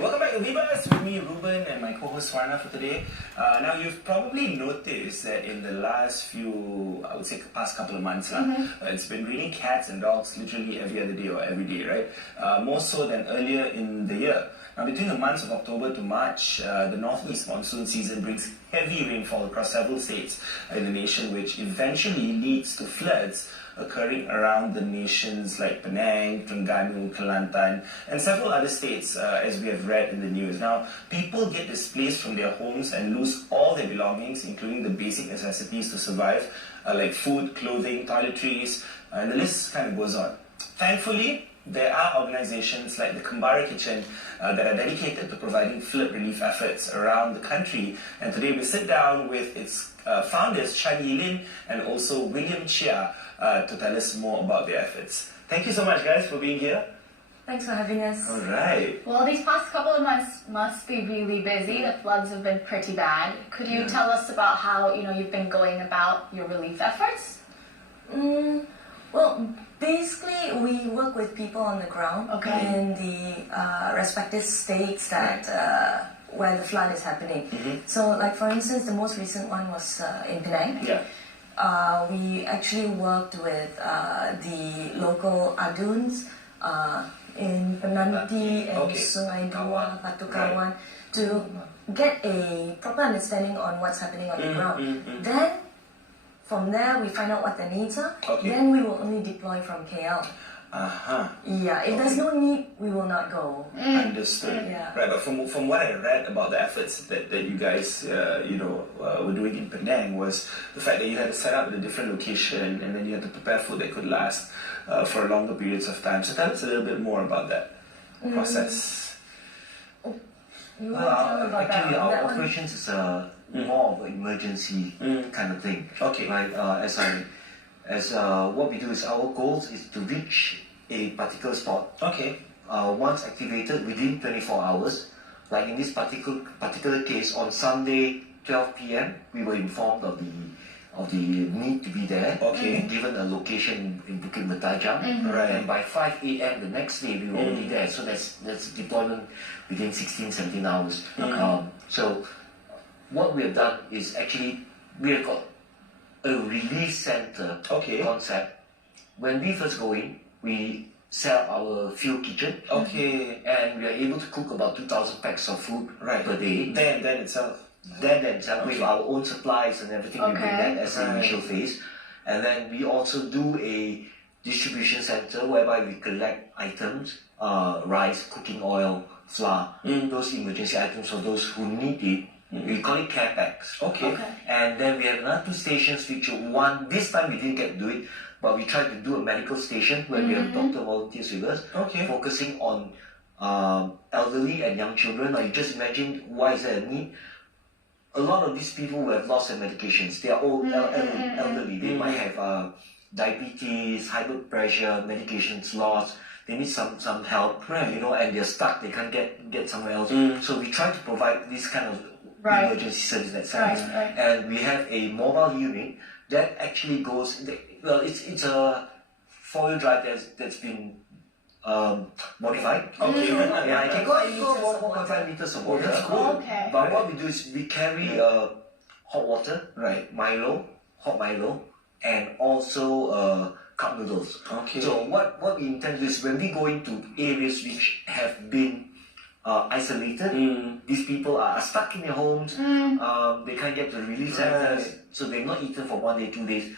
Welcome back to Vivas with me, Ruben, and my co-host Swarna for today. Now, you've probably noticed that in the last few, I would say, past couple of months, it's been raining cats and dogs literally every other day or every day, right? More so than earlier in the year. Now, between the months of October to March, the northeast monsoon season brings heavy rainfall across several states in the nation, which eventually leads to floods occurring around the nations like Penang, Terengganu, Kelantan, and several other states, as we have read in the news. Now, people get displaced from their homes and lose all their belongings, including the basic necessities to survive, like food, clothing, toiletries, and the list kind of goes on. Thankfully, there are organizations like the Kembara Kitchen that are dedicated to providing flood relief efforts around the country. And today we sit down with its founders, Chan Yilin and also William Chia, to tell us more about their efforts. Thank you so much, guys, for being here. Thanks for having us. All right. Well, these past couple of months must be really busy. The floods have been pretty bad. Could you tell us about how you've been going about your relief efforts? Well, basically, we work with people on the ground in the respective states that where the flood is happening. So, like for instance, the most recent one was in Penang. Yeah. We actually worked with the local aduns in Penanti and Sungai Dua, Batu Kawan to get a proper understanding on what's happening on the ground. Then, from there, we find out what the needs are. Then we will only deploy from KL. Yeah, if there's no need, we will not go. Understood. Yeah. Right, but from what I read about the efforts that you guys, were doing in Penang was the fact that you had to set up at a different location and then you had to prepare food that could last for longer periods of time. So tell us a little bit more about that process. You want to tell about actually, that? our That one? operations is more of an emergency kind of thing. Okay. Right? As what we do is our goal is to reach a particular spot. Okay. Once activated within 24 hours. Like in this particular case, on Sunday 12 p.m. we were informed of the need to be there. Okay. Given a location in Bukit Mertajam. Right. And by 5 a.m. the next day we were already there. So that's deployment within 16-17 hours. So what we have done is actually we have got a relief center concept. When we first go in, we set up our field kitchen. And we are able to cook about 2,000 packs of food per day. Then itself. With our own supplies and everything, we bring that as the initial phase. And then we also do a distribution center whereby we collect items, rice, cooking oil, flour, those emergency items for those who need it. We call it care packs. And then we have another 2 stations, which one, this time we didn't get to do it, but we tried to do a medical station where we have doctor volunteers with us, focusing on elderly and young children. Now you just imagine, why is there a need? A lot of these people who have lost their medications, they are all elderly. They might have diabetes, high blood pressure, medications lost. They need some help, and they're stuck. They can't get somewhere else. So we try to provide this kind of emergency service in that sense. And we have a mobile unit that actually goes. It's a 4-wheel drive that's been modified. Yeah, it can go 1.5 liters of water. That's cool. But what we do is we carry hot water, hot Milo, and also cup noodles. So what we intend to do is when we go into areas which have been isolated, these people are stuck in their homes, they can't get to relief centers, so they've not eaten for 1 day, 2 days.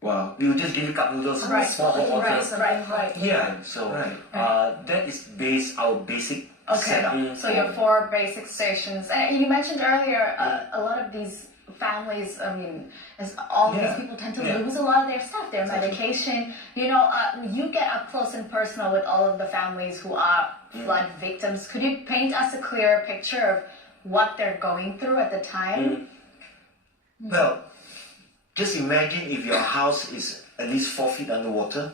Wow. We will just give you cup noodles, small hot water. Yeah, so that is our basic setup. So you have 4 basic stations. And you mentioned earlier, a lot of these families, as all these people tend to lose a lot of their stuff, their medication. You get up close and personal with all of the families who are flood victims. Could you paint us a clearer picture of what they're going through at the time? Well, just imagine if your house is at least 4 feet underwater,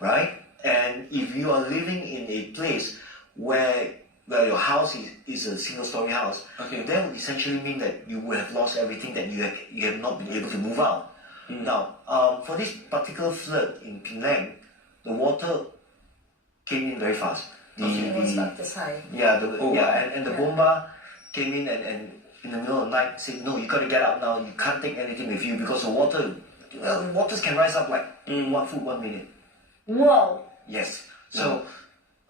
right? And if you are living in a place where your house is a single-story house, that would essentially mean that you would have lost everything, that you have not been able to move out. Now, for this particular flood in Penang, the water came in very fast. It was about this high. Yeah, and the bomba came in and in the middle of the night said, no, you got to get up now. You can't take anything with you because the waters can rise up like 1 foot 1 minute. Whoa. Yes. So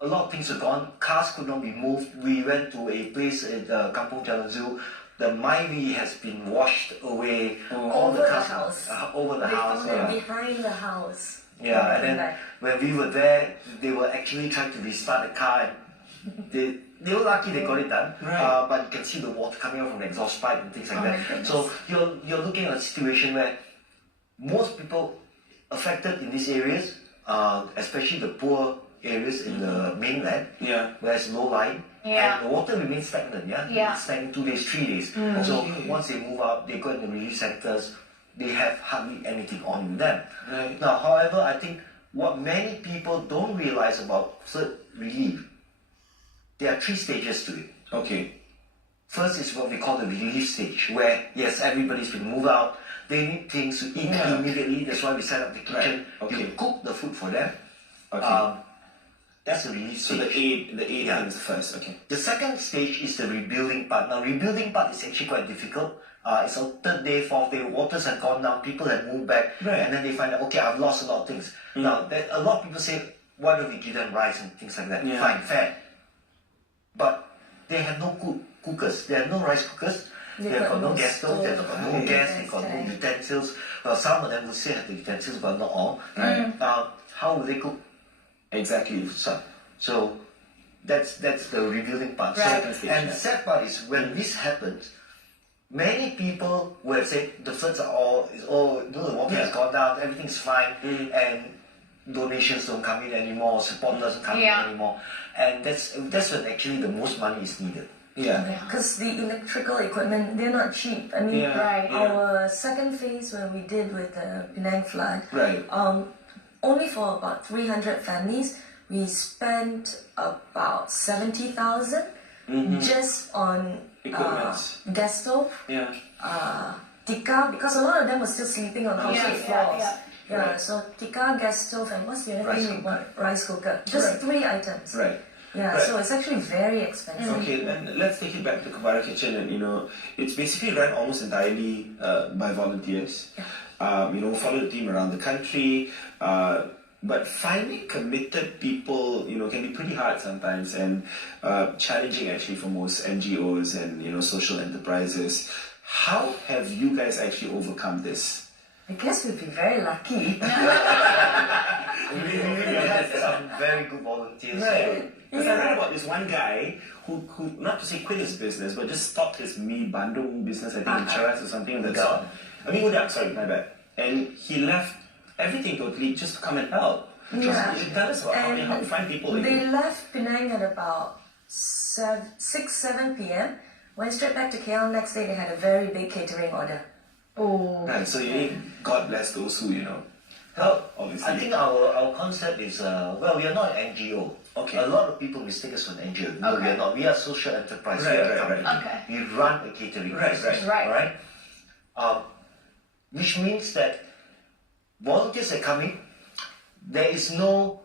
a lot of things were gone. Cars could not be moved. We went to a place at Kampung Jalan Zoo. The Myvi has been washed away. All Over the cars, house. Over the They house. found it behind the house. Yeah, and then when we were there, they were actually trying to restart the car. And they were lucky they got it done, but you can see the water coming out from the exhaust pipe and things like that. So you're looking at a situation where most people affected in these areas, especially the poor areas in the mainland, where it's low lying, and the water remains stagnant. It's stagnant 2 days, 3 days. So once they move out, they go in the relief centers. They have hardly anything on with them. Now, however, I think what many people don't realize about flood relief, there are 3 stages to it. Okay. First is what we call the relief stage, where yes, everybody's been moved out. They need things to eat immediately. That's why we set up the kitchen. You cook the food for them. That's the relief stage. So the aid things first. Okay. The second stage is the rebuilding part. Now, rebuilding part is actually quite difficult. It's on 3rd day, 4th day, waters have gone down, people have moved back, and then they find out, okay, I've lost a lot of things. Now, a lot of people say, why don't we give them rice and things like that? Fine, fair. But they have no cookers, they have no rice cookers, they have got no gas stove, they have got no gas, they have got no utensils. Well, some of them will still have the utensils, but not all. How will they cook? Exactly. So that's the rebuilding part. And the sad part is when this happens, many people will say the floods are the water has gone down, everything's fine, and donations don't come in anymore, support doesn't come in anymore, and that's when actually the most money is needed. Because the electrical equipment, they're not cheap. I mean, our second phase when we did with the Penang flood, only for about 300 families, we spent about 70,000 just on gas stove, tikar, because a lot of them were still sleeping on household floors. So tikar, gas stove, and what's the other thing we bought? Rice cooker. Just 3 items. So it's actually very expensive. Okay, and let's take it back to Kembara Kitchen, and it's basically run almost entirely by volunteers. Follow the team around the country. But finding committed people, can be pretty hard sometimes, and challenging actually for most NGOs and social enterprises. How have you guys actually overcome this? I guess we've been very lucky. We had some very good volunteers. Because I read about this one guy who, not to say quit his business, but just stopped his Bandung business, I think in Cheras or something of that sort. Sorry, my bad. And he left everything totally just to come and help. You should tell us about how you find people. They left Penang at about 6, 7 p.m. Went straight back to KL. Next day they had a very big catering order. Right, so you need God bless those who, help, obviously. I think our concept is, we are not an NGO. Okay. A lot of people mistake us for an NGO. No, we are not. We are a social enterprise. We are a company. We run a catering business. Right. Which means that volunteers are coming, there is no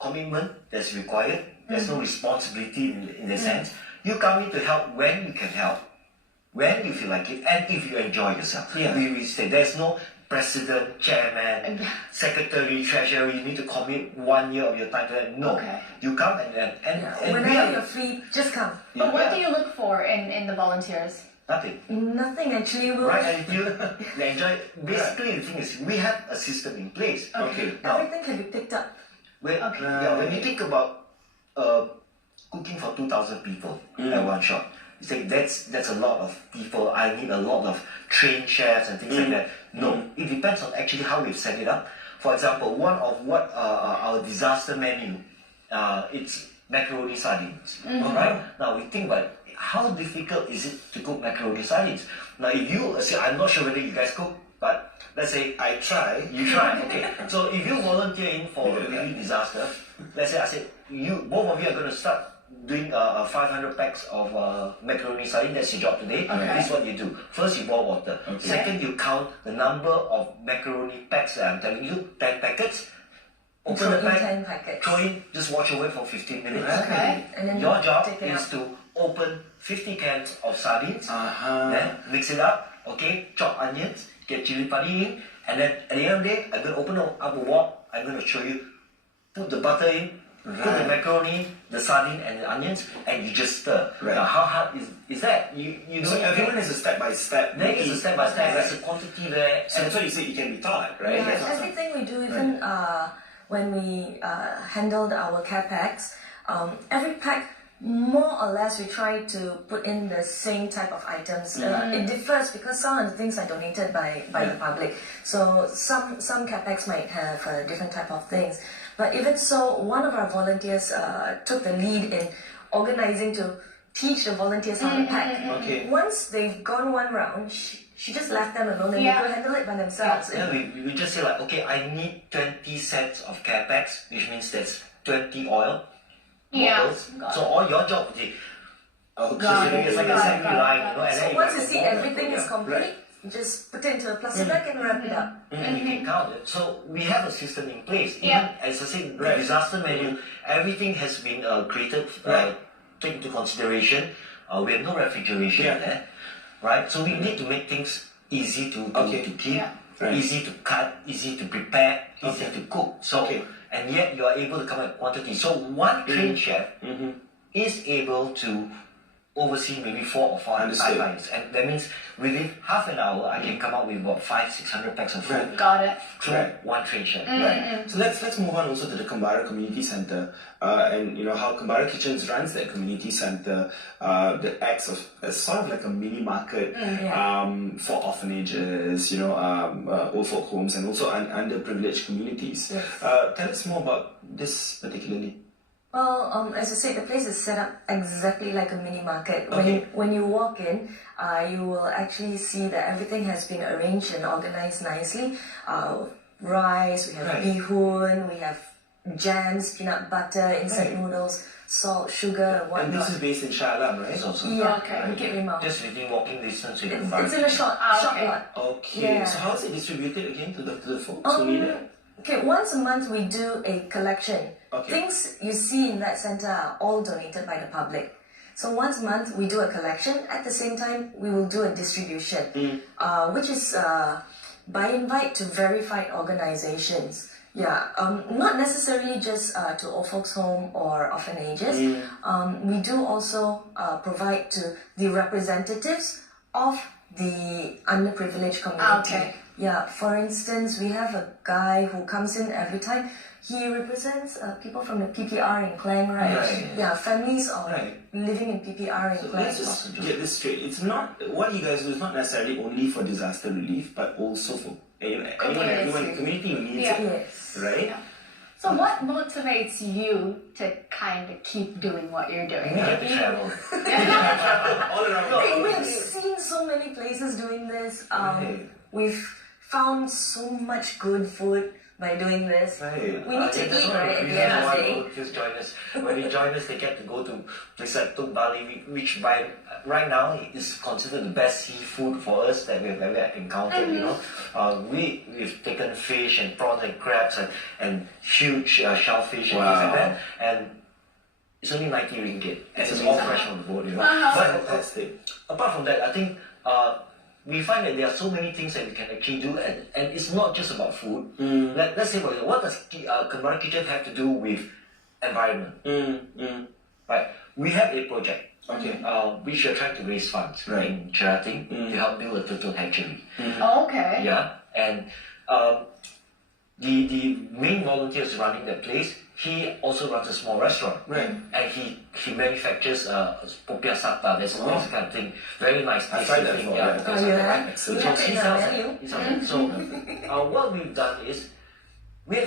commitment that's required, there's no responsibility in the sense. You come in to help when you can help, when you feel like it, and if you enjoy yourself. We say there's no president, chairman, secretary, treasurer, you need to commit 1 year of your time to that. No. You come and whenever you're free, just come. But what do you look for in the volunteers? Nothing. Nothing actually. Until they enjoy. Basically, the thing is, we have a system in place. Now, everything can be picked up. When you think about cooking for 2,000 people at one shot, you think that's a lot of people. I need a lot of trained chefs and things like that. No, it depends on actually how we've set it up. For example, one of what our disaster menu, it's macaroni sardines. Right now, we think about how difficult is it to cook macaroni sardines? Now, if you say, I'm not sure whether you guys cook, but let's say I try, you try. Okay. So if you volunteer in for a really disaster, let's say I said both of you are going to start doing 500 packs of macaroni sardines. That's your job today. This is what you do. First, you boil water. Second, you count the number of macaroni packs that I'm telling you, packets. open the pack, 10 packets. throw in, just watch over it for 15 minutes. Okay. And then Your job take it is out. to open 50 cans of sardines, Uh-huh. then mix it up, okay, chop onions, get chili padi in, and then at the end of the day, I'm going to open up a wok. I'm going to show you, put the butter in, put the macaroni, the sardine, and the onions, and you just stir. Right. Now, how hard is that? You So don't everyone has a step-by-step. there is a step by step. Right. There's a quantity there. So that's why you say it can be taught, right? Yeah, That's awesome. everything we do, even when we handled our care packs, every pack, more or less, we try to put in the same type of items. It differs because some of the things are donated by the public. So some care packs might have different type of things. But even so, one of our volunteers took the lead in organizing to teach the volunteers how to pack. Okay. Once they've gone one round, she just left them alone and they could handle it by themselves. Yeah, we just say like, okay, I need 20 sets of care packs, which means there's 20 oil bottles. Got So all your job is Got it. it's like a Got it, assembly got line, it, you know, got it. and So then once got you the see bottle, everything is yeah. complete, you just put it into a plastic bag and wrap it up. And you can count it. So we have a system in place. Even Yeah. as I said, the Right. disaster manual, everything has been created, Right. taken into consideration. We have no refrigeration Yeah. there, right? So we need to make things easy to Okay. keep, Yeah. Right. easy to cut, easy to prepare, easy Okay. to cook. So Okay. and yet you are able to come at quantity. So one trained chef is able to oversee maybe 4 or 5 Understood. lines, and that means within half an hour I can come up with about 500-600 packs of food Got it. through Right. one trained chef. Right. So let's move on also to the Kembara Community Center, and you know how Kembara Kitchens runs that community center that acts as sort of like a mini market for orphanages, you know, old folk homes, and also underprivileged communities. Yes. Tell us more about this particularly. Well, as I said, the place is set up exactly like a mini market. Okay. When you walk in, you will actually see that everything has been arranged and organized nicely. Rice, we have Right. bihun, we have jams, peanut butter, instant Right. noodles, salt, sugar, and And whatnot. this is based in Shah Alam, right? It's also Yeah, Okay. Bukit Rimau. just within walking distance with It's in a short okay. lot. Okay. Yeah. So how is it distributed again to the folks who need it? Okay, once a month we do a collection. Okay. Things you see in that center are all donated by the public. So once a month we do a collection. At the same time, we will do a distribution, which is by invite to verified organizations. Yeah, not necessarily just to old folks' home or orphanages. We do also provide to the representatives of the underprivileged community. Okay. Yeah, for instance, we have a guy who comes in every time. He represents people from the PPR in Klang, right? Right. Yeah, families of Right. living in PPR in So Klang. let's just get this straight. It's not what you guys do is not necessarily only for disaster relief, but also for everyone community who needs Yeah. it, Yes. right? Yeah. So what motivates you to kind of keep doing what you're doing? we get to travel. All around. Hey, we've seen so many places doing this. Right. We've found so much good food by doing this. Right. We need to Yeah, that's eat, one of right? At the the end of reasons the why day. volunteers join us. When they join us, they get to go to places like Tuk Bali, which by right now is considered the best seafood for us that we've ever encountered. You know, we've taken fish and prawns and crabs and huge shellfish and things Wow. like that, and it's only 90 ringgit, and That's it's all amazing. fresh on the boat. You know, Fantastic. but apart from that, I think. We find that there are so many things that we can actually do, and it's not just about food. Let's say, for example, what does Kembara Kitchen have to do with environment? Right, we have a project Okay. which we are trying to raise funds Right. in Cherating to help build a turtle hatchery. Okay. Yeah, and the main volunteer is running that place. He also runs a small restaurant. Right. And he manufactures popiah sata. There's always kind of thing. Very nice. I've tried that tasty before. thing, Yeah. Oh, you have? Excellent. Yeah. so he It's sells a it. menu. He sells it. So what we've done is we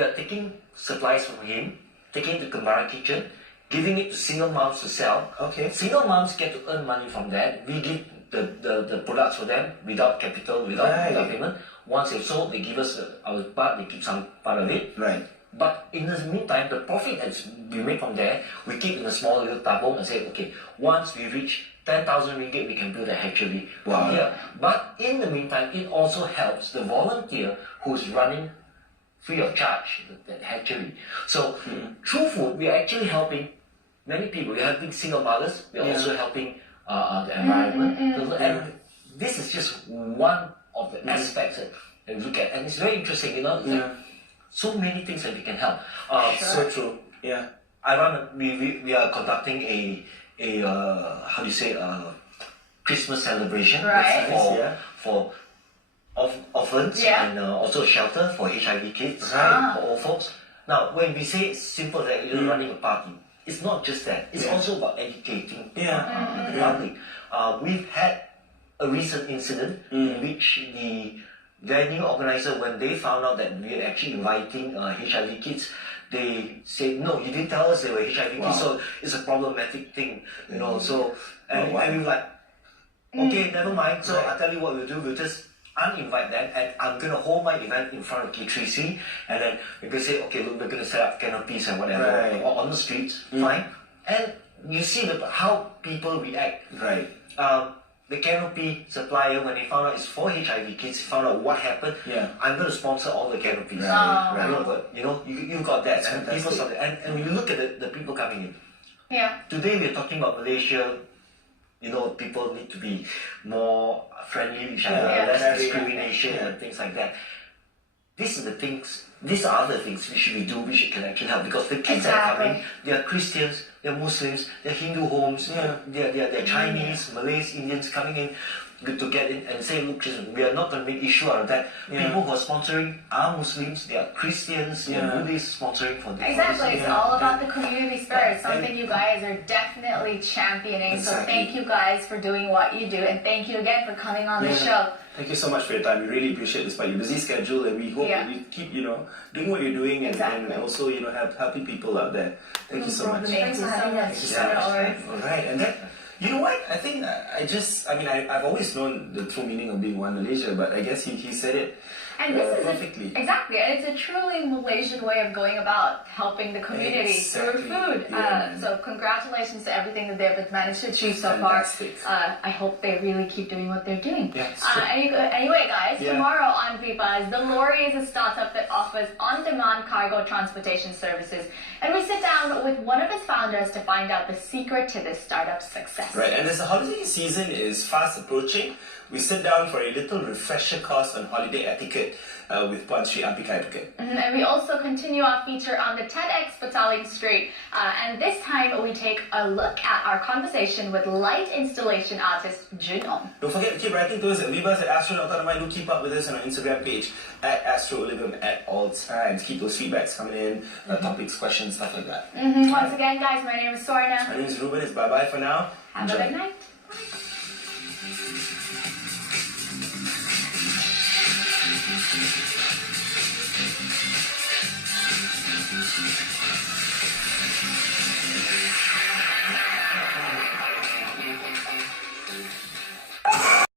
are taking supplies from him, taking it to Kembara Kitchen, giving it to single moms to sell. Okay. Single moms get to earn money from that. We give the products for them without capital, without payment. Once they've sold, they give us our part. They keep some part of it. Right. But in the meantime, the profit that's we make from there, we keep in a small little tabung and say, okay, once we reach 10,000 ringgit, we can build a hatchery Wow. from here. But in the meantime, it also helps the volunteer who's running free of charge, actually. So through food, we are actually helping many people. We're helping single mothers. We're also helping the environment. And this is just one of the aspects that we look at. And it's very interesting, you know, like so many things that we can help. So true. Yeah. We are conducting a how do you say, Christmas celebration for orphans and also a shelter for HIV kids for all folks. Now, when we say it's simple that you're running a party, it's not just that. It's also about educating the public. We've had a recent incident in which the venue organizer, when they found out that we are actually inviting HIV kids, they said, no, you didn't tell us they were HIV kids, so it's a problematic thing, you know. So, and we were like, okay, never mind. So I'll tell you what we'll do. We'll just uninvite them, and I'm going to hold my event in front of K3C, and then we're going to say, okay, look, we're going to set up canopies and whatever on the streets, fine. And you see how people react. Right. The canopy supplier, when they found out it's for HIV kids, found out what happened. I'm going to sponsor all the canopies. You know, you've got that. And people saw that. And when you look at the people coming in, today we're talking about Malaysia. You know, people need to be more friendly with each other, less discrimination and things like that. These are the things we should do, which can actually help, because the kids that are coming, they are Christians, they're Muslims, they're Hindu homes, they're Chinese, Malays, Indians coming in to get in and say, look, we are not going to make issue out of that. People who are sponsoring are Muslims, they are Christians, they are Buddhists sponsoring for this. Exactly, it's all about the community spirit, something you guys are definitely championing. So thank you guys for doing what you do, and thank you again for coming on the show. Thank you so much for your time. We really appreciate despite your busy schedule, and we hope that you keep, you know, doing what you're doing and also, you know, helping people out there. Thank you so much. Thanks for having us. All right, and then, you know what? I think I've always known the true meaning of being one Malaysia, but I guess he said it and this is perfectly. Exactly, it's a truly Malaysian way of going about helping the community through food. So congratulations to everything that they've managed to achieve so far. I hope they really keep doing what they're doing. Anyway, guys, tomorrow on Vipas, the Lorry is a startup that offers on-demand cargo transportation services, and we sit down with one of its founders to find out the secret to this startup's success. Right, and as the holiday season is fast approaching, we sit down for a little refresher course on holiday etiquette with Puan Sri Ampika Eduket. And we also continue our feature on the TEDx Petaling Street. And this time we take a look at our conversation with light installation artist Jun Ong. Don't forget to keep writing to us at vibas@astro.com. Do keep up with us on our Instagram page at astroolivum at all times. Keep those feedbacks coming in, topics, questions, stuff like that. Once again, guys, my name is Sorna. My name is Ruben. It's bye-bye for now. Have a good night. Bye.